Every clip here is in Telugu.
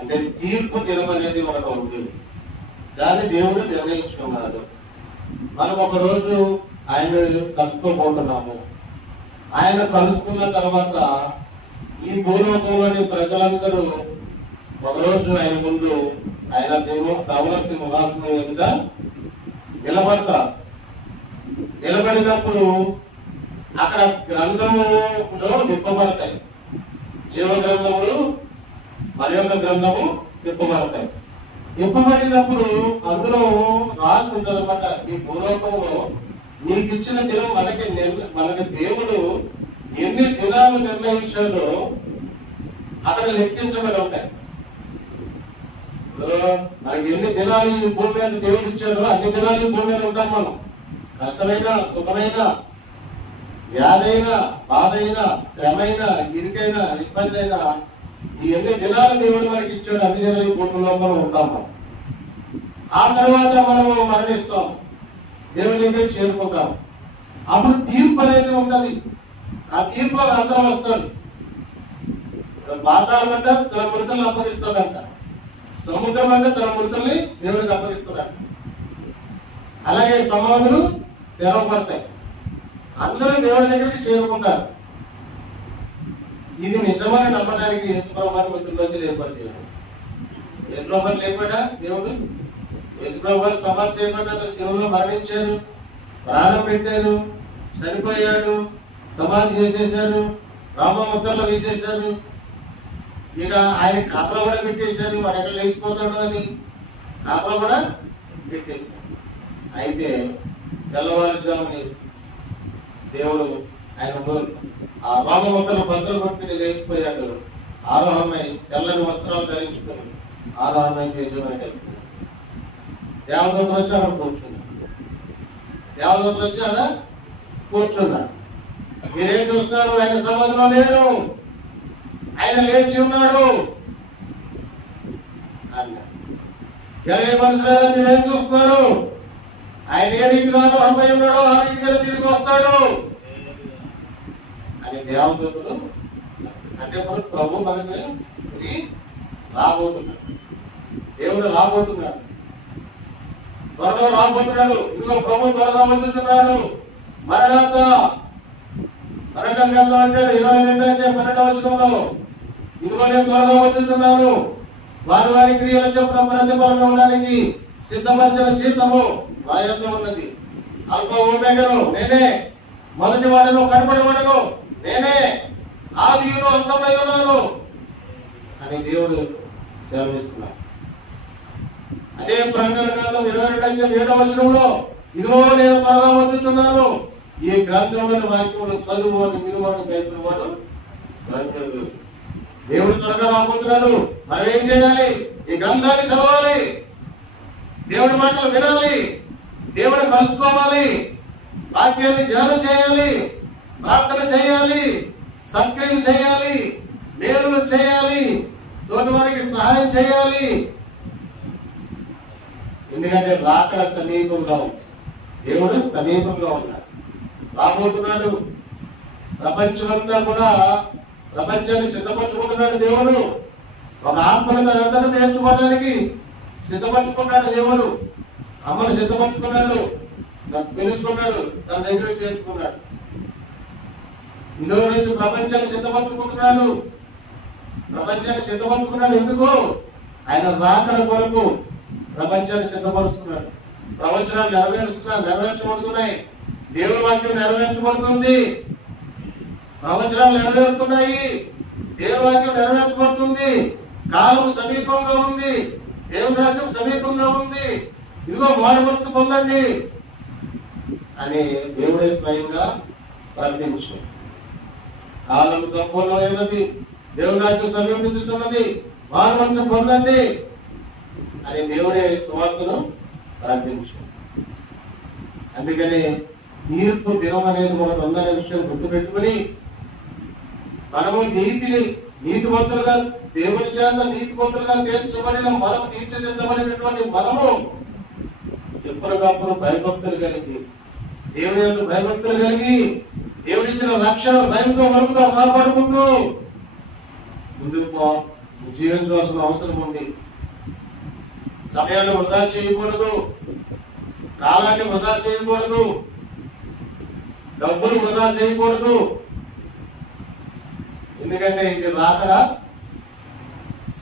అంటే తీర్పు దినం అనేది ఒకటి ఉంది. దాన్ని దేవుడు నిర్ణయించుకున్నాడు. మనం ఒకరోజు ఆయన కలుసుకోబోతున్నాము. ఆయన కలుసుకున్న తర్వాత ఈ భూలోకంలోని ప్రజలందరూ ఒకరోజు ఆయన ముందు ఆయన ధవల సింహాసనం మీద నిలబడతారు. నిలబడినప్పుడు అక్కడ గ్రంథములో నింపబడతాయి. జీవ గ్రంథములు మరి యొక్క గ్రంథము నింపబడతాయి. నింపబడినప్పుడు అందులో రాసి ఉంటుందన్నమాట, ఈ భూలోకంలో నీకు ఇచ్చిన దినం మనకి దేవుడు ఎన్ని దినాలు నిర్ణయించాడో అక్కడ లెక్కించబడి ఉంటాయి. మనకి ఎన్ని దినాలు ఈ భూమి మీద దేవుడు ఇచ్చాడో అన్ని దినాలు ఈ భూమి మీద ఉంటాం మనం. కష్టమైన, సుఖమైన, వ్యాధైనా, బాధైనా, శ్రమైనా, ఇరుకైనా, ఇబ్బంది అయినా ఈ ఎన్ని దినాలు దేవుడు మనకి ఇచ్చాడు అన్ని దినాలు ఈ భూమి లోపల ఉంటాం మనం. ఆ తర్వాత మనము మరణిస్తాం, దేవుడి దగ్గర చేరుకుంటాం. అప్పుడు తీర్పు అనేది ఉంటది. ఆ తీర్పులో అందరం వస్తాడు. పాతాళం అంటే తన మృతుల్ని అప్పగిస్తాడంట, సముద్రం అంటే తన మృతుల్ని దేవుడికి అప్పగిస్తాడంట. అలాగే సమాధులు తెరవబడతాయి, అందరూ దేవుడి దగ్గరికి చేరుకుంటారు. ఇది నిజమని నమ్మడానికి యేసుప్రభు వారి మృతుల్లోంచి లేపాడు దేవుడు. యేసుప్రభు వారు లేపాడా దేవుడు? యేసుప్రభు వారు సమాధి చేయబడ్డారు, శిలువలో మరణించారు, ప్రాణం పెట్టారు, చనిపోయాడు, సమాధి చేసేశారు, రామముద్రలో వేసేశారు. ఇక ఆయన కాపలా కూడా పెట్టేశారు, వాడు ఎక్కడ లేచిపోతాడు అని కాపలా కూడా పెట్టేశారు. అయితే తెల్లవారుజాముని దేవుడు ఆయన ఆ రామముద్రలు భద్రలు కొట్టుకుని లేచిపోయాడు. ఆరోహమై తెల్లని వస్త్రాలు ధరించుకుని ఆరోహమై తేజోమై దేవదూతలు వచ్చి అక్కడ కూర్చున్నాడు. దేవదూతలు వచ్చి అక్కడ కూర్చున్నాడు. మీరేం చూస్తున్నారు? ఆయన సమాధిలో లేడు, ఆయన లేచి ఉన్నాడు అన్నాడు. గలిలే మనుషులారా మీరేం చూస్తున్నారు? ఆయన ఏ రీతిగా ఆరోహమై ఉన్నాడో ఆ రీతిగా తిరిగి వస్తాడు అని దేవదూతలు అంటే ప్రభు మనకి రాబోతున్నాడు. దేవుడు రాబోతున్నాడు, త్వరలో రాబోతున్నాడు. ఇదిగో ప్రభు త్వరగా వచ్చుచున్నాడు. మరణాత మరణం గ్రంథం అంటే 22:12 వచనంలో ఇదిగో నేను త్వరగా వచ్చుచున్నాను, వారి వారి క్రియల చొప్పున ప్రతిఫలం ఇవ్వడానికి సిద్ధపరిచిన జీతము నా యొద్ద ఉన్నది. అల్ప ఓమేగను నేనే, మొదటి వాడను కడపడి వాడను నేనే, ఆదియును అంతమై ఉన్నాను అని దేవుడు సెలవిస్తున్నాడు. అదే ప్రకటన గ్రంథం 22:7 వచనంలో ఇదిగో నేను త్వరగా వచ్చుచున్నాను, ఈ గ్రంథంలోని వాక్యములు చదువువాడు విలువాడు కైకులవాడు. దేవుడు త్వరగా రాబోతున్నాడు. మనం ఏం చేయాలి? ఈ గ్రంథాన్ని చదవాలి, దేవుడి మాటలు వినాలి, దేవుడు కలుసుకోవాలి, వాక్యాన్ని ధ్యానం చేయాలి, ప్రార్థన చేయాలి, సత్క్రియలు చేయాలి, మేలులు చేయాలి, తోటి వారికి సహాయం చేయాలి. ఎందుకంటే రాకడ సమీపంగా ఉంది, దేవుడు సమీపంగా ఉన్నాడు, రాబోతున్నాడు. ప్రపంచమంతా కూడా ప్రపంచాన్ని సిద్ధపరచుకుంటున్నాడు దేవుడు. ఒక ఆత్మను తనంతటా తీర్చుకోవడానికి సిద్ధపరచుకున్నాడు దేవుడు. అమ్మను సిద్ధపరచుకున్నాడు, పిలుచుకున్నాడు, తన దగ్గర చేర్చుకున్నాడు. ఇందులో నుంచి ప్రపంచాన్ని సిద్ధపరచుకుంటున్నాడు. ప్రపంచాన్ని సిద్ధపరచుకున్నాడు ఎందుకు? ఆయన రాకడ కొరకు ప్రపంచాన్ని సిద్ధపరుస్తున్నాడు. ప్రవచనాలు నెరవేర్చబడుతున్నాయి, దేవుని వాక్యం నెరవేర్చబడుతుంది, ప్రవచనాలు నెరవేరుతున్నాయి, దేవుని వాక్యం నెరవేర్చబడుతుంది. కాలం సమీపంగా ఉంది, దేవుని రాజ్యం సమీపంగా ఉంది, ఇదిగో మారుమనసు పొందండి అని దేవుడే స్వయంగా ప్రకటించు. కాలం సంపూర్ణమైనది, దేవుని రాజ్యం సమీపించుచున్నది, మారుమనసు పొందండి అని దేవుడే సువార్తను ప్రకటించు. అందుకని తీర్పు దినం అనేది ఒకటి ఉందనే విషయం గుర్తుపెట్టుకుని మనము నీతిమంతులుగా దేవుని చేత నీతిమంతులుగా తీర్చబడిన మనం, తీర్చిదిద్దబడినటువంటి మనము ఎప్పటికప్పుడు భయభక్తులు కలిగి, దేవుని యొక్క భయభక్తులు కలిగి, దేవుడిచ్చిన రక్షణ భయంతో వణుకుతో కాపాడుకుంటూ ముందుకు జీవించవలసిన అవసరం ఉంది. సమయాన్ని వృధా చేయకూడదు, కాలాన్ని వృధా చేయకూడదు, డబ్బులు వృధా చేయకూడదు. ఎందుకంటే ఇది రాకడా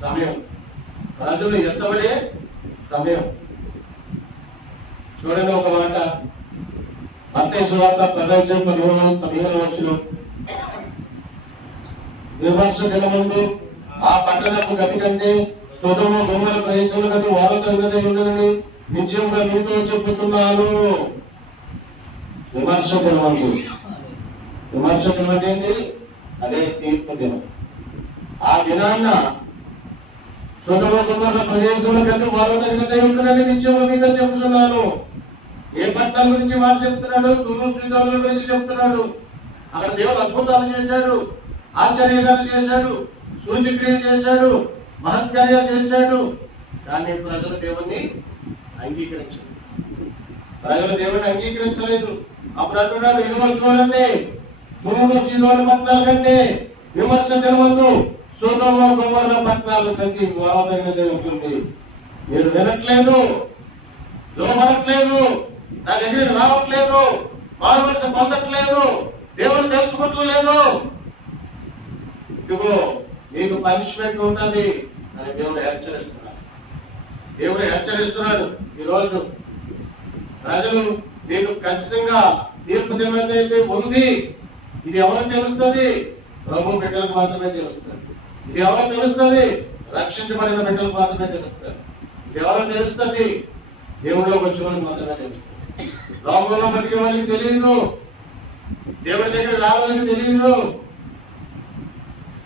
సమయం, ప్రజలు ఎత్తబడే సమయం. చూడండి ఒక మాట, మత్తయి సువార్త 10:15 విమర్శ దినమందు ఆ పట్టణపు గతి కంటే సొదొమ గొమొర్రా ప్రదేశముల గతి వారో తగినదై ఉండునని నిశ్చయముగా మీతో చెప్పుచున్నాను. విమర్శ దినమందు, విమర్శ దినం అంటే ఏంటి? అదే తీర్పు దినం. ఆ దినాన్న సొదొమ గొమొర్రా ప్రదేశముల గతి వారో తగినదై ఉండునని నిశ్చయముగా మీతో చెప్పుచున్నాను. ఏ పట్టణాల గురించి మాట చెప్తున్నాడు? తూరు సీదోనుల గురించి చెప్తున్నాడు. అక్కడ దేవుడు అద్భుతాలు చేశాడు, ఆశ్చర్యకాలు చేశాడు, సూచక్రియలు చేశాడు, మహత్కార్యాలు చేశాడు. కానీ ప్రజలు దేవుణ్ణి అంగీకరించలేదు. ప్రజలు దేవుణ్ణి అంగీకరించలేదు. అప్పుడు అంటున్నాడు, ఇదిగో చూడండి, తూరు సీదోను పట్టణాల కంటే విమర్శ దినమందు సొదొమ గొమొర్రా పట్టణాలు కంటే వారదగినదే ఉంటుంది. మీరు వినట్లేదు, లోపడట్లేదు, నా దగ్గరికి రావట్లేదు, మారుమనసు పొందట్లేదు, దేవుడు తెలుసుకోవట్లేదు, ఇదిగో మీకు పనిష్మెంట్ ఉంటుంది అని దేవుడు హెచ్చరిస్తున్నాడు. దేవుడు హెచ్చరిస్తున్నాడు. ఈరోజు ప్రజలు మీకు ఖచ్చితంగా తీర్పు దినమైతే ఉంది. ఇది ఎవరికి తెలుస్తుంది? ప్రభు బిడ్డలకు మాత్రమే తెలుస్తుంది. ఇది ఎవరో తెలుస్తుంది? రక్షించబడిన బిడ్డలకు మాత్రమే తెలుస్తుంది. ఇది ఎవరో తెలుస్తుంది? దేవుడిలోకి వచ్చిన వాళ్ళకి మాత్రమే తెలుస్తుంది. లోకంలో బతికే వాళ్ళకి తెలియదు, దేవుడి దగ్గర రావాలని తెలియదు.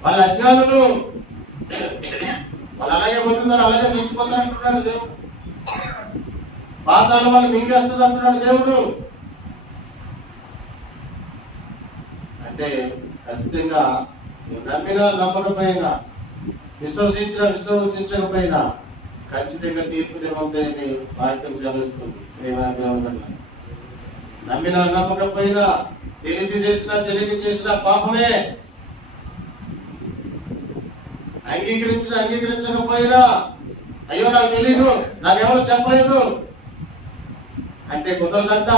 వాళ్ళ అజ్ఞానులు, వాళ్ళు అలాగే పోతున్నారు, అలాగే చచ్చిపోతారు అంటున్నాడు దేవుడు. పాతాళం వాళ్ళు మింగేస్తుంది అంటున్నాడు దేవుడు. అంటే ఖచ్చితంగా నమ్మినా నమ్మకపోయినా, విశ్వసించకపోయినా ఖచ్చితంగా తీర్పు దినమంతని వాక్యం సెలవిస్తుంది. నమ్మినా నమ్మకపోయినా, తెలిసి చేసినా తెలియక చేసినా పాపమే. అంగీకరించకపోయినా, అయ్యో నాకు తెలీదు, నాకెవరు చెప్పలేదు అంటే కుదరదంట.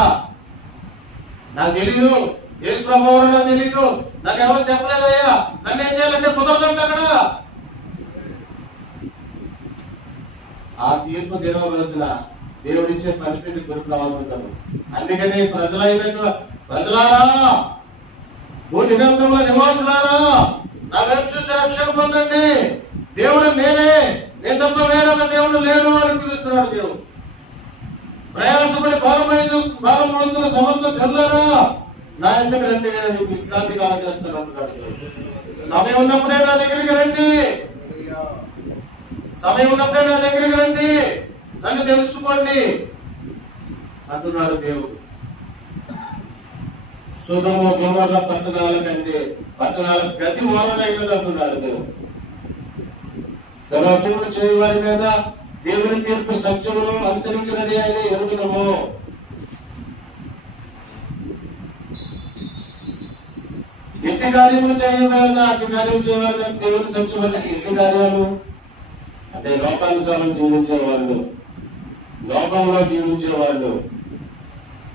నాకు తెలీదు, యేసు ప్రభువు ఎవరో నాకు తెలీదు, నాకెవరు చెప్పలేదు అయ్యా, నన్ను ఏం చేయాలంటే కుదరదంట. అక్కడ ఆ తీర్పు దినం రోజున దేవుడిచ్చే పనిష్మెంట్ గురికి రావాల్సి ఉంటారు. అందుకని ప్రజలారా, భూదిగంతముల నివాసులారా, నా వైపు చూసి రక్షణ పొందండి. దేవుడు నేనే, నేను తప్ప వేరొక దేవుడు లేడు అని పిలుస్తున్నాడు దేవుడు. ప్రయాసపడి భారం మోస్తున్న సమస్త జనులారా, నా దగ్గర రండి, నేను నీకు విశ్రాంతి కాలం చేస్తాను అంటున్నాడు. సమయం ఉన్నప్పుడే నా దగ్గరికి రండి, సమయం ఉన్నప్పుడే నా దగ్గరికి రండి, నన్ను తెలుసుకోండి అంటున్నాడు దేవుడు. సొదొమ గొమొర్రా పట్టణాల కంటే పట్టణాల గతి వారదగినది అంటున్నాడు దేవుడు. సర్వచములు చేయవారి మీద దేవుని తీర్పు సత్యమును అనుసరించినది అని ఎరుగుదము. ఎట్టి కార్యములు చేయవేద అట్టి కార్యం చేయవారి మీద దేవుని సత్యం అంటే ఎట్టి కార్యాలు అంటే లోకానుసారం జీవించేవాళ్ళు, లోకంలో జీవించేవాళ్ళు.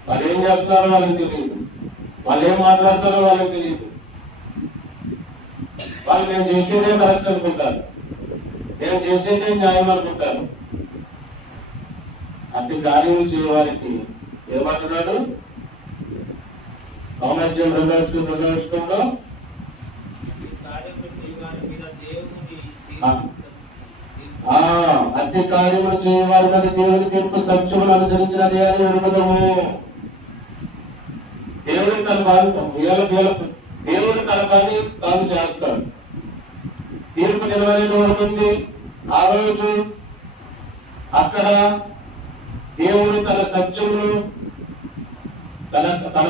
వాళ్ళు ఏం చేస్తున్నారో వాళ్ళకి తెలియదు, వాళ్ళు ఏం మాట్లాడతారో వాళ్ళకి తెలియదు. వాళ్ళు నేను చేసేదే కరెక్ట్ అనుకుంటారు, నేను చేసేదే న్యాయం అనుకుంటారు. అట్టి కార్యములు చేయవారికి ఏమంటున్నాడు? సామ్రాజ్యం 2:2 అట్టి కార్యములు చేయవారి మీద దేవుని తీర్పు సత్యమును అనుసరించినది అని ఎరుగుదము. దేవుడు తన పని తాను చేస్తాడు. తీర్పు నిలవలేదు ఉంటుంది. ఆ రోజు అక్కడ దేవుడు తన సత్యమును తన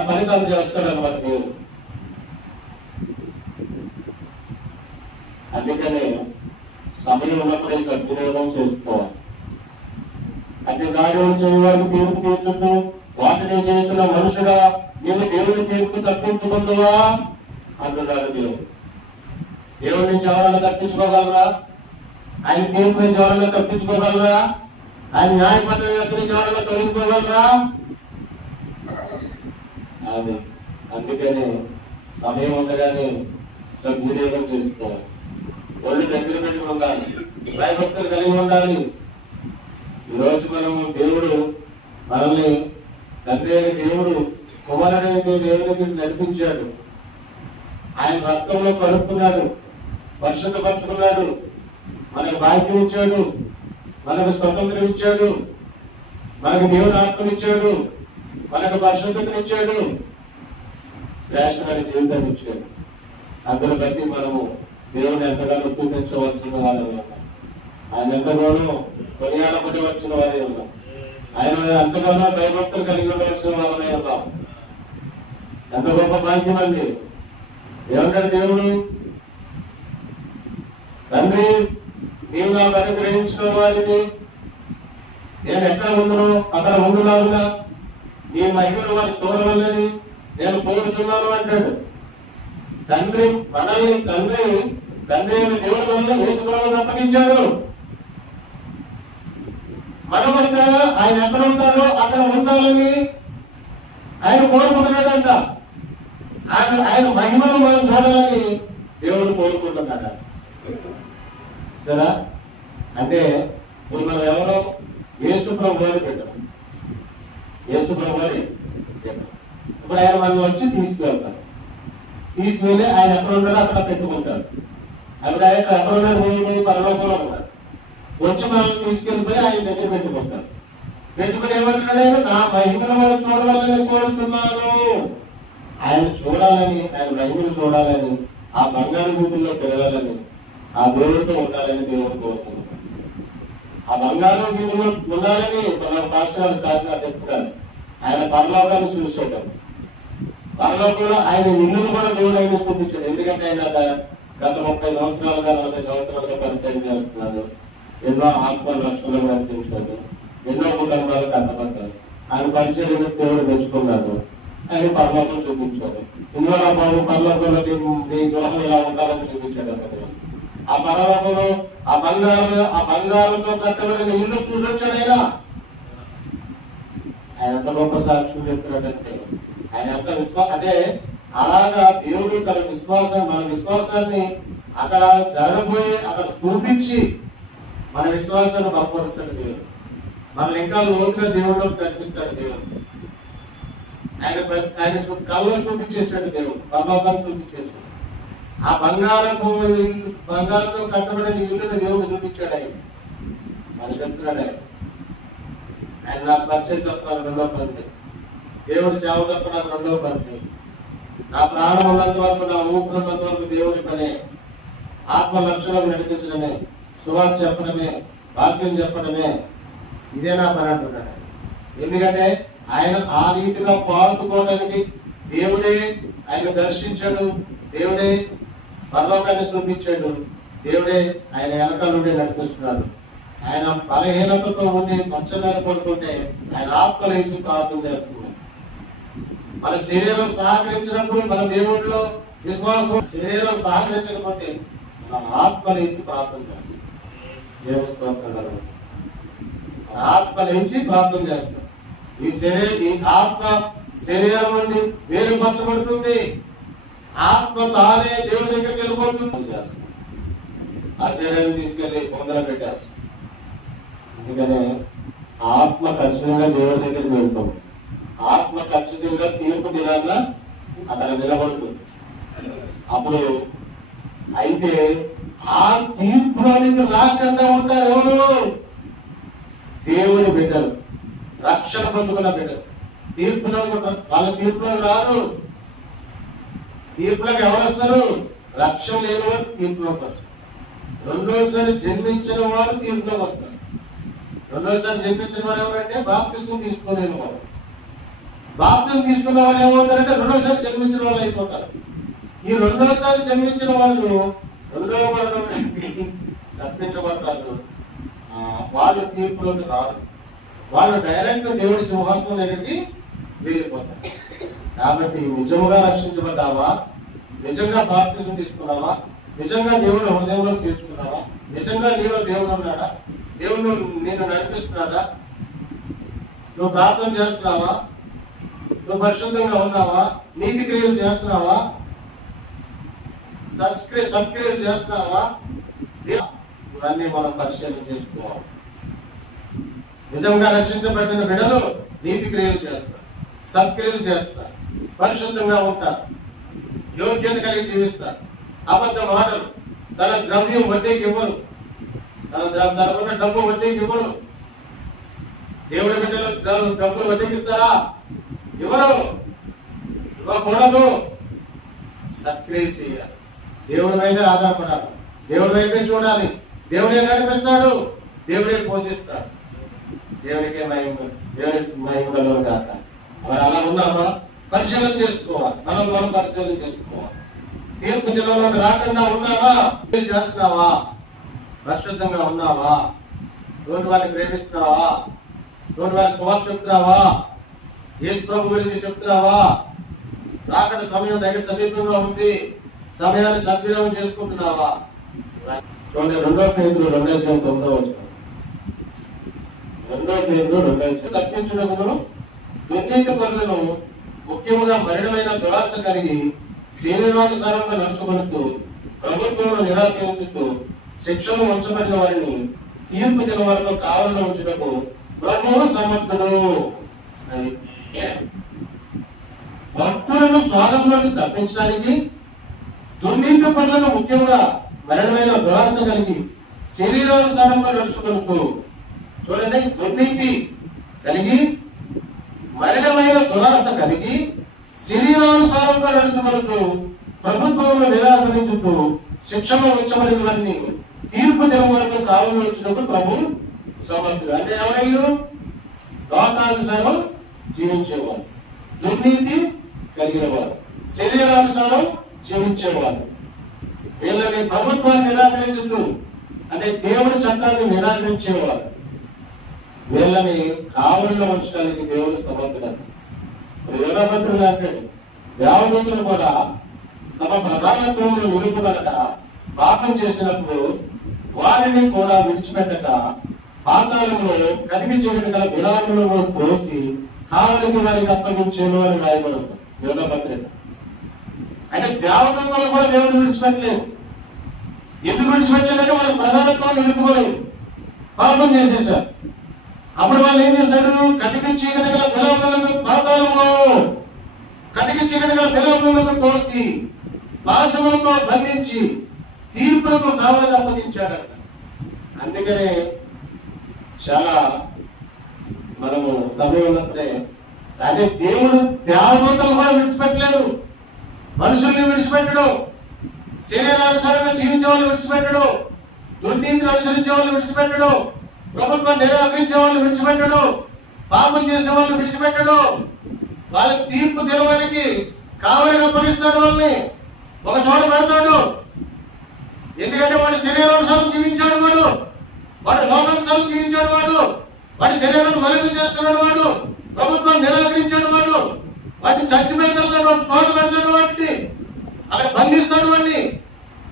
పని తాను చేస్తాడు అన్నమాట దేవుడు. అందుకనే సమయం ఉన్నప్పుడే సద్వినియోగం చేసుకోవాలి. అన్ని కార్యములు చేయవారికి తీర్పు తీర్చుచు వాటిని చేస్తున్న మనుషుడా, నీవు దేవుని తీర్పు తప్పించుకుందువా అంటున్నాడు దేవుడు. దేవుడి నుంచి ఎవరన్నా తప్పించుకోగలరా? ఆయన తీర్పు నుంచి ఎవరైనా తప్పించుకోగలరా? ఆయన న్యాయపత్రం యొక్క నుంచి ఎవరైనా తొలగిపోగలరా? అది అందుకని సమయం ఉండగానే సద్వినియోగం చేసుకోవాలి. ఒళ్ళు దగ్గర పెట్టి ఉండాలి, భయభక్తులు కలిగి ఉండాలి. ఈరోజు దేవుడు మనల్ని తండ్రి అయిన దేవుడు కుమారుడైన దేవుడికి నడిపించాడు. ఆయన రక్తంలో కడుక్కున్నాడు, పరిశుద్ధపరుచుకున్నాడు, మనకు భాగ్యం ఇచ్చాడు, మనకు స్వతంత్రం ఇచ్చాడు, మనకు దేవుడు ఆత్మనిచ్చాడు, మనకు పరిశుద్ధతనిచ్చాడు, శ్రేష్టమైన జీవితాన్ని ఇచ్చాడు. అందులో బట్టి మనము దేవుని ఎంతగానో స్థుతించవలసిన వారు ఉన్నాం. ఆయన ఎంతగానో కొనియాడబడవలసిన వారే ఉన్నాం. ఆయన ఎంతగానో భయభక్తులు కలిగి ఉండవలసిన వారనే ఉన్నాం. ఎంత గొప్ప భాగ్యం అండి! ఏమంటాడు దేవుడు? తండ్రి, నీవు నాకు అనుగ్రహించిన వారిని నేను ఎక్కడ ఉందునో అక్కడ ఉండులాగునా నీ మహిమను వారి చూడవల్లని నేను కోరుచున్నాను అంటాడు. తండ్రి మనల్ని తండ్రి అయిన దేవుడి వల్ల యేసు ప్రభువుకు అప్పగించాడు. మనమంట ఆయన ఎక్కడ ఉంటాడో అక్కడ ఉండాలని ఆయన కోరుకుంటున్నాడంట. ఆయన మహిమను మనం చూడాలని దేవుడు కోరుకుంటున్నాడు. సరే, అంటే ఇప్పుడు మనం ఎవరో యేసు ప్రభు అని పెట్టాం. యేసు ప్రభు అని పెట్టాం. ఇప్పుడు ఆయన మనం వచ్చి తీసుకువెళ్తారు. తీసుకువెళ్ళి ఆయన ఎక్కడ ఉంటాడో అక్కడ పెట్టుకుంటారు. అప్పుడు ఆయన ఎక్కడ ఉన్నాడు? పరలోకంలో ఉన్నాడు. వచ్చి మనల్ని తీసుకెళ్ళిపోయి ఆయన దగ్గర పెట్టుకుంటారు. పెట్టుకుని ఏమంటున్నాడు? ఆయన నా మహిమను వాళ్ళు చూడవాలని కోరుచున్నాను. ఆయన చూడాలని, ఆయన మహిమను చూడాలని, ఆ బంగారు భూముల్లో పెరగాలని, ఆ దేవుడితో ఉండాలని దేవుడు కోరుతున్నాడు. ఆ బంగారు భూముల్లో ఉండాలని మన పాఠశాల సాధన చెప్తున్నారు. ఆయన పరలోకాన్ని చూసేటాడు. పరలోకంలో ఆయన ఇల్లును కూడా దేవుడు ఆయన చూపించాడు. ఎందుకంటే ఆయన గత 30 సంవత్సరాలుగా 40 సంవత్సరాలుగా పరిచయం చేస్తున్నాడు. ఎన్నో ఆత్మ రక్షణలు నడిపించాడు. ఎన్నో కుటుంబాలు కట్టబడ్డారు. ఆయన పరిచయం దేవుడు మెచ్చుకున్నాడు. ఆయన పరలోకం చూపించాడు. ఇందులో బాబు పరలోకంలో నీ గృహం ఇలా ఉండాలని చూపించాడు. ఆ పరలోకంలో ఆ బంగారంతో కట్టబడిన ఇల్లు చూసొచ్చాడు. ఆయన ఎంత గొప్ప సాక్ష్యం చెప్తున్నాడంటే ఆయన ఎంత అంటే అలాగా దేవుడు తన మన విశ్వాసాన్ని అక్కడ జరగబోయే అక్కడ చూపించి మన విశ్వాసాన్ని బలపరుస్తాడు దేవుడు. మనల్ని ఇంకా లోతుగా దేవుడిలోకి కనిపిస్తాడు దేవుడు. ఆయన కళ్ళలో చూపించేసాడు దేవుడు. పరలోకాన్ని చూపించేసాడు. ఆ బంగారంతో కట్టబడిన ఇల్లుని దేవుడు చూపించాడు. ఆయన చెప్తున్నాడు. ఆయన నాకు పరిచయం తప్పున్నారు 2వ పంక్తి. దేవుడు సేవ తప్పున్నారు 2వ పంక్తి. నా ప్రాణం ఉన్నంత వరకు, నా ఊపిరి ఉన్నంత వరకు దేవుడి పనే. ఆత్మ లక్షణం నడిపించడమే, సువార్త చెప్పడమే, వాక్యం చెప్పడమే, ఇదే నా పని అంటున్నాడు. ఎందుకంటే ఆయన ఆ రీతిగా పాల్గొనడానికి దేవుడే ఆయన దర్శించాడు. దేవుడే పరలోకాన్ని చూపించాడు. దేవుడే ఆయన వెనకాల నుండి నడిపిస్తున్నాడు. ఆయన బలహీనతతో ఉండి మంచం మీద పడుతుంటే ఆయన ఆత్మలేసి ప్రార్థన చేస్తున్నాడు. మన శరీరం సహకరించినప్పుడు మన దేవుడిలో విశ్వాసం, శరీరం సహకరించకపోతే మన ఆత్మలేసి ప్రార్థన చేస్తాం. దేవస్థానం ఆత్మలేసి ప్రార్థన చేస్తాం. ఈ ఆత్మ శరీరం నుండి వేరుపరచబడుతుంది. ఆత్మ తానే దేవుడి దగ్గరికి వెళ్ళిపోతుంది. చేస్తాం. ఆ శరీరాన్ని తీసుకెళ్లి పొందలు పెట్టేస్తాం. అందుకనే ఆత్మ ఖచ్చితంగా దేవుడి దగ్గరికి వెళ్తాం. ఆత్మ ఖచ్చితంగా తీర్పు దినాన అక్కడ నిలబడుతుంది. అప్పుడు అయితే ఆ తీర్పులోనికి రాకుండా ఉంటారు ఎవరు? దేవుని బిడ్డలు, రక్షణ పొందుకున్న బిడ్డలు. తీర్పులో వాళ్ళ తీర్పులో రారు. తీర్పులోకి ఎవరు వస్తారు? రక్షణ లేని వారు తీర్పులోకి వస్తారు. రెండోసారి జన్మించిన వారు తీర్పులోకి వస్తారు. రెండోసారి జన్మించిన వారు ఎవరంటే బాప్తిస్మం తీసుకోలేని వారు. బాప్తిస్మం తీసుకున్న వాళ్ళు ఏమవుతారంటే రెండోసారి జన్మించిన వాళ్ళు అయిపోతారు. ఈ రెండోసారి జన్మించిన వాళ్ళు రెండో మరణం తప్పించబడతారు. వాళ్ళు తీర్పులోకి రారు. వాళ్ళు డైరెక్ట్ దేవుడి సింహాసనం దగ్గరికి వెళ్ళిపోతారు. కాబట్టి నిజముగా రక్షించబడ్డావా? నిజంగా బాప్తిస్మం తీసుకున్నావా? నిజంగా దేవుడు హృదయంలో చేర్చుకున్నావా? నిజంగా నీలో దేవుడు ఉన్నాడా? దేవుడు నిన్ను నడిపిస్తున్నాడా? నువ్వు ప్రార్థన చేస్తున్నావా? నువ్వు పరిశుద్ధంగా ఉన్నావా? నీతి క్రియలు చేస్తున్నావా? సత్క్రియలు చేస్తున్నావా? ఇవన్నీ మనం పరిశీలన చేసుకోవాలి. నిజంగా రక్షించబడిన బిడ్డలు నీతి క్రియలు చేస్తారు, సత్క్రియలు చేస్తారు, పరిశుద్ధంగా ఉంటారు, యోగ్యత కలిగి జీవిస్తారు. అబద్ధ మాటలు, తన ద్రవ్యం వడ్డీకి ఇవ్వరు, తనకున్న డబ్బు వడ్డీకి ఇవ్వరు. దేవుడి బిడ్డలు డబ్బులు వడ్డీకి ఇస్తారా? ఇవ్వరు, ఇవ్వకూడదు. సత్క్రియలు చేయాలి, దేవుడి వైపే ఆధారపడాలి, దేవుడి వైపే చూడాలి. దేవుడే నడిపిస్తాడు, దేవుడే పోషిస్తాడు. దేవుడికే మహిమలో కాక. మరి అలా ఉన్నామా? పరిశీలన చేసుకోవాలి, మనం పరిశీలన చేసుకోవాలి. తీర్పు దినంలోకి రాకుండా ఉన్నావా? చేస్తున్నావా? పరిశుద్ధంగా ఉన్నావా? తోటి వారిని ప్రేమిస్తున్నావా? తోటి వారి సువార్త చెప్తున్నావా? యేసు ప్రభు గురించి చెప్తున్నావా? రాకడ సమయం దగ్గర సమీపంగా ఉంది, సమయాన్ని సద్వినియోగం చేసుకుంటున్నావా? చూడండి, 2 పేతురు 2:9 తప్పించుటకును దుర్నీతి పనులను ముఖ్యముగా మరణమైన దురాశ కలిగి శరీరానుసారంగా నడుచుకొనుచు ప్రభుత్వంలో నిరాకరించుచు శిక్షను ఉంచబడిన వారిని తీర్పు దిన వరకు కావలిలో ఉంచుటకు ప్రభువు సమర్థుడు. భక్తులను స్వాతంత్రాన్ని తప్పించడానికి దుర్నీతి పనులను ముఖ్యంగా మరణమైన దురాశ కలిగి శరీరానుసారంగా నడుచుకొనుచు. చూడండి, దుర్నీతి కలిగి మరణమైన దురాశ కలిగి శరీరానుసారంగా నడుచుకొనుచు ప్రభుత్వంలో నిరాకరించుచు శిక్షలో ఉంచబడిన వారిని తీర్పు దినం వరకు కావలిలో ఉంచుటకు ప్రభు సమర్థుడు. అంటే ఎవరైనా లోకానుసారం జీవించేవారు, దుర్నీతి కలిగిన వారు, శరీరానుసారం జీవించేవారు. వీళ్ళని ప్రభుత్వాన్ని నిరాకరించు అంటే దేవుడి చట్టాన్ని నిరాకరించేవారు. వీళ్ళని కావలిలో ఉంచడానికి దేవుడు సమర్థుడు. యోధభద్రులు అంటాడు, దేవదూతలు కూడా తమ ప్రధానత్వంలో నిలుపుదలక పాపం చేసినప్పుడు వారిని కూడా విడిచిపెట్టక పాతాళంలో కడిగి చెవిటి గల విరాములను పోసి కావలికి వారికి అప్పగించేను అని రాయబడుతుంది యోధభద్రులు. అంటే దేవదూతలు కూడా దేవుడు విడిచిపెట్టలేదు. ఎందుకు విడిచిపెట్టలేదంటే వాళ్ళ ప్రధానత్వం నిలుపుకోలేదు, పాపం చేసేసారు. అప్పుడు వాళ్ళు ఏం చేశాడు? కటికి చీకటి గల బిలాములకు పాతాళంలో కటికి చీకటి గల బిలాములకు తోసి పాశములతో బంధించి తీర్పులకు కావలికి అప్పగించాడంట. అందుకనే చాలా మనము సమయం ఉన్నప్పుడే అంటే దేవుడు దేవదూతలు కూడా విడిచిపెట్టలేదు, మనుషుల్ని విడిచిపెట్టడు, శరీరానుసారంగా జీవించే వాళ్ళు విడిచిపెట్టడు, దుర్నీతిని అనుసరించే వాళ్ళు విడిచిపెట్టడు, ప్రభుత్వం నిరాకరించే వాళ్ళు విడిచిపెట్టడు, పాపం చేసే వాళ్ళు విడిచిపెట్టడు. వాళ్ళకి తీర్పు దినవానికి కావలిగా అప్పగిస్తాడు, వాళ్ళని ఒక చోట పెడతాడు. ఎందుకంటే వాడు శరీరానుసారం జీవించాడు, వాడు లోకానుసారం జీవించాడు, వాడి శరీరాన్ని మలినం చేసుకున్నాడు, వాడు ప్రభుత్వం నిరాకరించాడు, వాటిని చచ్చిపోయిన తర్వాత ఒక చోట పెడతాడు, వాటిని అక్కడ బంధిస్తాడు, వాడిని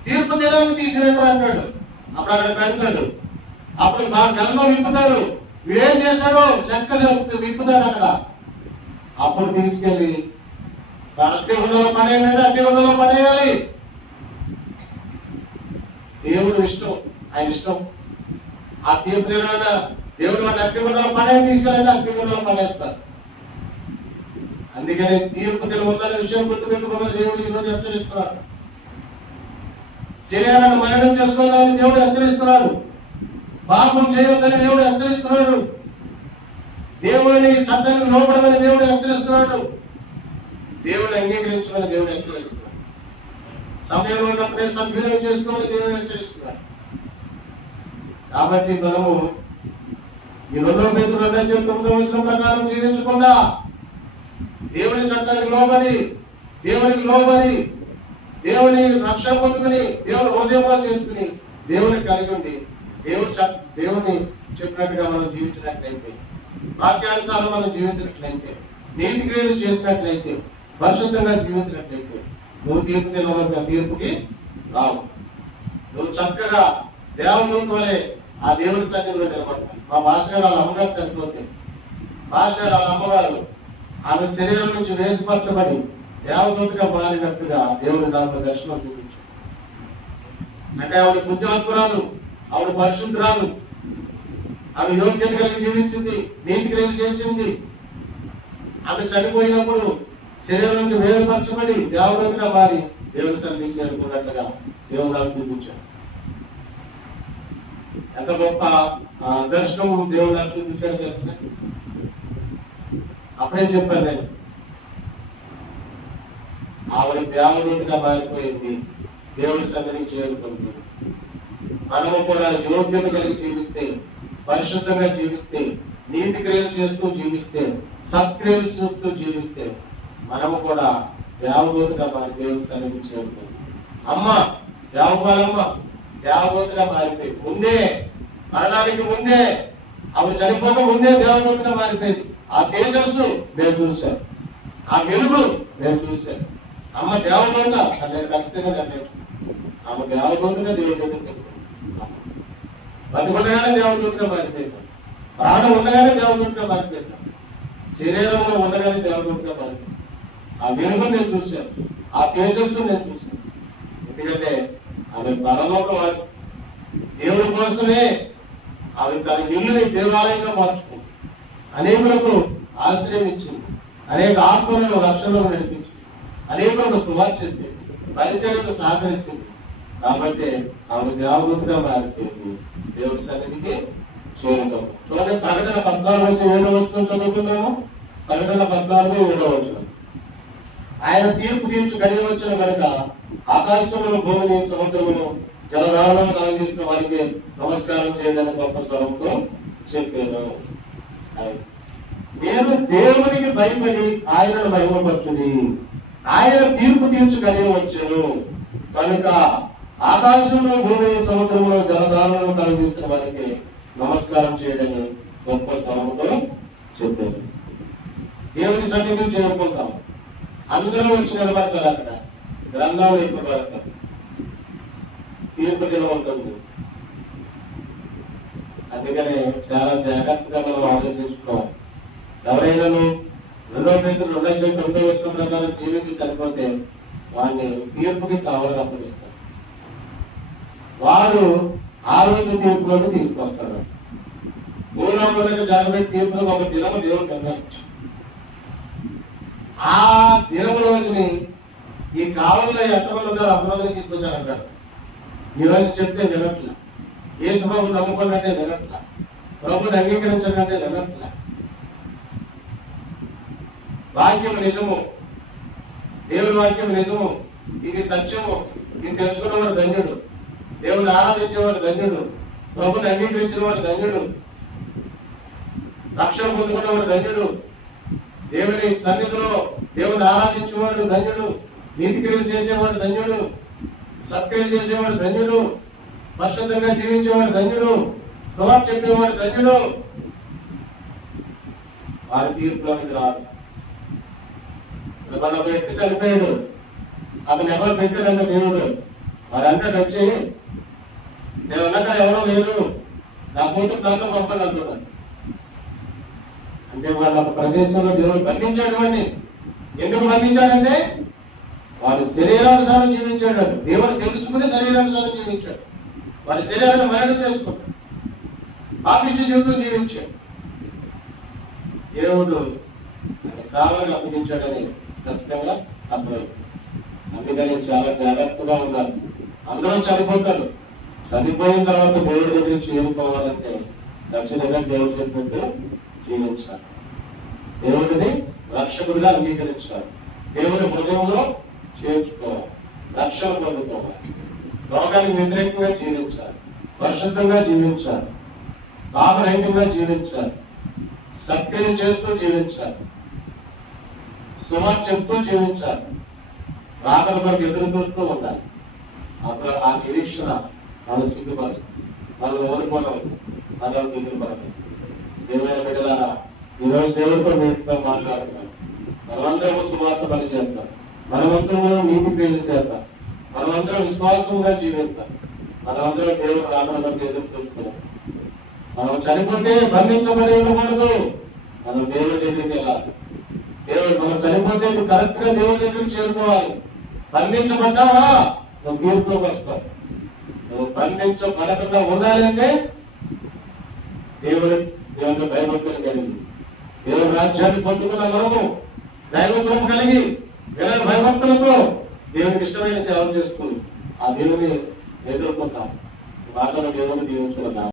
తీర్పు దినాన్ని తీసినట్టు అంటాడు. అప్పుడు అక్కడ పెడతాడు. అప్పుడు గ్రంథం విప్పుతారు, వీడేం చేశాడో లెక్క విప్పుతాడు అక్కడ. అప్పుడు తీసుకెళ్ళి అగ్నిగుండంలో పడేయండి, అగ్నిగుండంలో పడేయాలి. దేవుడు ఇష్టం, ఆయన ఇష్టం. ఆ తీర్పు దినాన దేవుడు వాడిని అగ్నిగుండంలో పడేసి తీసుకెళ్ళండి, అగ్నిగుండంలో పడేస్తారు. అందుకని తీర్పు దినం ఉందనే విషయం గుర్తుపెట్టుకోమని దేవుడు ఈరోజు హెచ్చరిస్తున్నాడు. శరీరాన్ని మరణం చేసుకోవాలని దేవుడు హెచ్చరిస్తున్నాడు. పాపం చేయొద్దని దేవుడు హెచ్చరిస్తున్నాడు. దేవుడిని చట్టానికి లోపడమని దేవుడు హెచ్చరిస్తున్నాడు. దేవుడిని అంగీకరించమని దేవుడు హెచ్చరిస్తున్నాడు. సమయంలో ఉన్నప్పుడే సద్వినియోగం చేసుకోమని దేవుడు హెచ్చరిస్తున్నాడు. కాబట్టి మనము ఈ 2 పేతురు 2:9 ప్రకారం జీవించకుండా దేవుని చట్టానికి లోబడి, దేవునికి లోబడి, దేవుని రక్షణ పొందుకుని, దేవుని హృదయంలో చేర్చుకుని, దేవుని కలిగి ఉండి దేవుని చెప్పినట్టుగా మనం జీవించినట్లయితే, వాక్యానుసారం మనం జీవించినట్లయితే, నీతి క్రియలు చేసినట్లయితే, పరిశుద్ధంగా జీవించినట్లయితే నువ్వు తీర్పుకి రావు. నువ్వు చక్కగా దేవదూత వలె ఆ దేవుడి సన్నిధిలో నిలబడతావు. మా భాస్కర్ గారు వాళ్ళ అమ్మగారు చనిపోతే భాస్కర్ గారు వాళ్ళ అమ్మగారు ఆమె శరీరం నుంచి వేరుపరచబడి దేవదూతగా మారినట్టుగా దేవుడు దాంట్లో దర్శనం చూపించాడు. అంటే ఆవిడ బుద్ధిమంతురాలు, ఆవిడ పరిశుద్ధురాలు, ఆమె యోగ్యత కలిగి జీవించింది, నీతి క్రియలు చేసింది. ఆమె చనిపోయినప్పుడు శరీరం నుంచి వేరుపరచబడి దేవదూతగా మారి దేవుని సన్నిధి చేరుకున్నట్లుగా దేవుడు నాకు చూపించాడు. ఎంత గొప్ప దర్శనం దేవుడు నాకు చూపించాడు తెలుసా? అప్పుడే చెప్పాను నేను, ఆవిడ దేవదూతగా మారిపోయింది, దేవుని సన్నిధికి చేరుకుంది. మనము కూడా యోగ్యత కలిగి జీవిస్తే, పరిశుద్ధంగా జీవిస్తే, నీతి క్రియలు చేస్తూ జీవిస్తే, సత్క్రియలు చూస్తూ జీవిస్తే మనము కూడా దేవదూతగా మారి దేవుని సన్నిధికి చేరుకుంది. అమ్మ దేవపాలమ్మ దేవదూతగా మారిపోయింది. ముందే మరణానికి ముందే, ఆవిడ చనిపోక ముందే దేవదూతగా మారిపోయింది. ఆ తేజస్సు నేను చూశాను, ఆ వెలుగు నేను చూశాను. అమ్మ దేవదూత నేను ఖచ్చితంగా నిర్ణయించుకున్నాను. ఆమె దేవదూతగా దేవుడి బతికుండగానే దేవదూతగా మారిపోయింది, ప్రాణం ఉండగానే దేవదూతగా మారిపోయింది, శరీరంలో ఉండగానే దేవదూతగా మారిపోయింది. ఆ వెలుగు నేను చూశాను, ఆ తేజస్సు నేను చూశాను. ఎందుకంటే ఆమె పరలోకవాసి, దేవుడి కోసమే ఆమె తన ఇల్లుని దేవాలయంగా మార్చుకుంది, అనేకులకు ఆశ్రయం ఇచ్చింది, అనేక ఆత్మలను రక్షణలో నడిపించింది, అనేకులకు సువార్త చెప్పింది, పరిచర్యకు సహకరించింది. కాబట్టి ఆమె దేవదూతగా మారిపోయింది, దేవుడి సన్నిధికి చేరుతాం. చూడండి, ప్రకటన 14:7 చదువుకుందాము. ప్రకటన 14:7. ఆయన తీర్పు తీర్చు గడియ వచ్చిన కనుక ఆకాశంలో, భూమిని, సముద్రమును, జలధారణను కలగజేసిన వారికి నమస్కారం చేయడానికి గొప్ప స్వరంతో చెప్పాను. నేను దేవునికి భయపడి ఆయనను మహిమపరచుడి. ఆయన తీర్పు తీర్చు గడియ వచ్చాను కనుక ఆకాశంలో, భూమిని, సముద్రంలో, జలధారణను కలగజేసిన వారికి నమస్కారం చేయడని గొప్ప స్వరంతో చెప్పాను. దేవుని సన్నిధిని చేరుకుంటాం. అందరూ వచ్చి నిలబడతారు, అక్కడ గ్రంథాలు ఇవ్వబడతారు, తీర్పు దినం ఉంటుంది. అందుకనే చాలా జాగ్రత్తగా మనం ఆలోచించుకోవాలి. ఎవరైనా 2 పేతురు 2:9 ప్రకారం జీవించి చనిపోతే వాడిని తీర్పుకి కావాలని అప్పగిస్తారు. వాడు ఆ రోజు తీర్పులోకి తీసుకొస్తాడు. భూలోకంలోకి జరగబెట్టి తీర్పులకు ఒక దినము దేవుడు నిర్ణయించాడు. ఆ దినము రోజుని ఈ కాలంలో ఎంతమంది ఉన్నారో అంతమందిని తీసుకొచ్చారంటాడు. ఈ రోజు చెప్తే వినట్లా, యేసు ప్రభువుని నమ్ముకోవాలంటే వినట్లా, ప్రభువుని అంగీకరించాలంటే వినట్లా. వాక్యం నిజము, దేవుని వాక్యం నిజము, ఇది సత్యము, ఇది తెలుసుకున్నవాడు ధన్యుడు, దేవుని ఆరాధించేవాడు ధన్యుడు, ప్రభుని అంగీకరించిన వాడు ధన్యుడు, రక్షణ పొందుకున్నవాడు ధన్యుడు, దేవుని సన్నిధిలో దేవుని ఆరాధించేవాడు ధన్యుడు, నీతి క్రియలు చేసేవాడు ధన్యుడు, సత్క్రియలు చేసేవాడు ధన్యుడు, పరిశుద్ధంగా జీవించేవాడు ధన్యుడు, సువార్త చెప్పేవాడు ధన్యుడు. వారి తీర్పులోనికి రాదు. మన వ్యక్తి చనిపోయాడు, అతను ఎవరు పెట్టాడంటే దేవుడు. వారు అంటాడు వచ్చి, నేను అన్నక్కడ ఎవరో లేరు, నా కూతురు నాతో పంపని అంటున్నాడు. అంటే వాళ్ళ ప్రదేశంలో దేవుడు బంధించాడు. వాడిని ఎందుకు బంధించాడంటే వాడి శరీరానుసారం జీవించాడు. దేవుడు తెలుసుకుని శరీరానుసారం జీవించాడు. వాడి శరీరాన్ని మరణం చేసుకున్నాడు, పాపిష్టి జీవితం జీవించాడు. దేవుడు కావాలని అప్పగించాడని ఖచ్చితంగా అర్థమైంది. అందుకని చాలా జాగ్రత్తగా ఉన్నారు. అందరూ చనిపోతారు. చనిపోయిన తర్వాత దేవుడి దగ్గర చేరుకోవాలంటే ఖచ్చితంగా దేవుడు చెప్పినట్టు జీవించాలి. దేవుడిని రక్షకుడిగా అంగీకరించాలి. దేవుని హృదయంలో చేర్చుకోవాలి, రక్షణ పొందుకోవాలి, లోకానికి వ్యతిరేకంగా జీవించాలి, పరిశుద్ధంగా జీవించాలి, పాపరహితంగా జీవించాలి, సత్క్రియం చేస్తూ జీవించాలి, సువార్త చెప్తూ జీవించాలి, రాకడ కొరకు ఎదురు చూస్తూ ఉండాలి. అప్పుడు ఆ నిరీక్షణ మనం సిగ్గుపరుస్తుంది, మనం ఓడిపోవడం, మనం దిగుపడతాం. దేవుని బిడ్డలారా, ఈరోజు దేవుడితో నేర్పుతో మాట్లాడుతున్నాం. మనమందరం సువార్త పని చేద్దాం, మనమందరం నీతి క్రియలు చేద్దాం, మనమందరం విశ్వాసంగా జీవిద్దాం. మనమందరం దేవుడు రాకడ వరకు ఎదురు చూస్తున్నాం. మనం చనిపోతే బంధించబడి ఉండకూడదు, మనం దేవుడి దగ్గరికి వెళ్ళాలి. దేవుడు మనం చనిపోతే నువ్వు కరెక్ట్ గా దేవుడి దగ్గరికి చేరుకోవాలి. బంధించబడ్డావా నువ్వు తీర్పులోకి వస్తావు. నువ్వు బంధించబడకుండా ఉండాలి అంటే దేవుని భయభక్తులు కలిగి దేవుని రాజ్యాన్ని పొందుకున్న మనము దైవత్వం కలిగి భయభక్తులతో దేవునికి ఇష్టమైన సేవ చేసుకుని ఆ దేవుని ఎదుర్కొంటాం. మాటలు దేవుని దీవించుకున్నాం.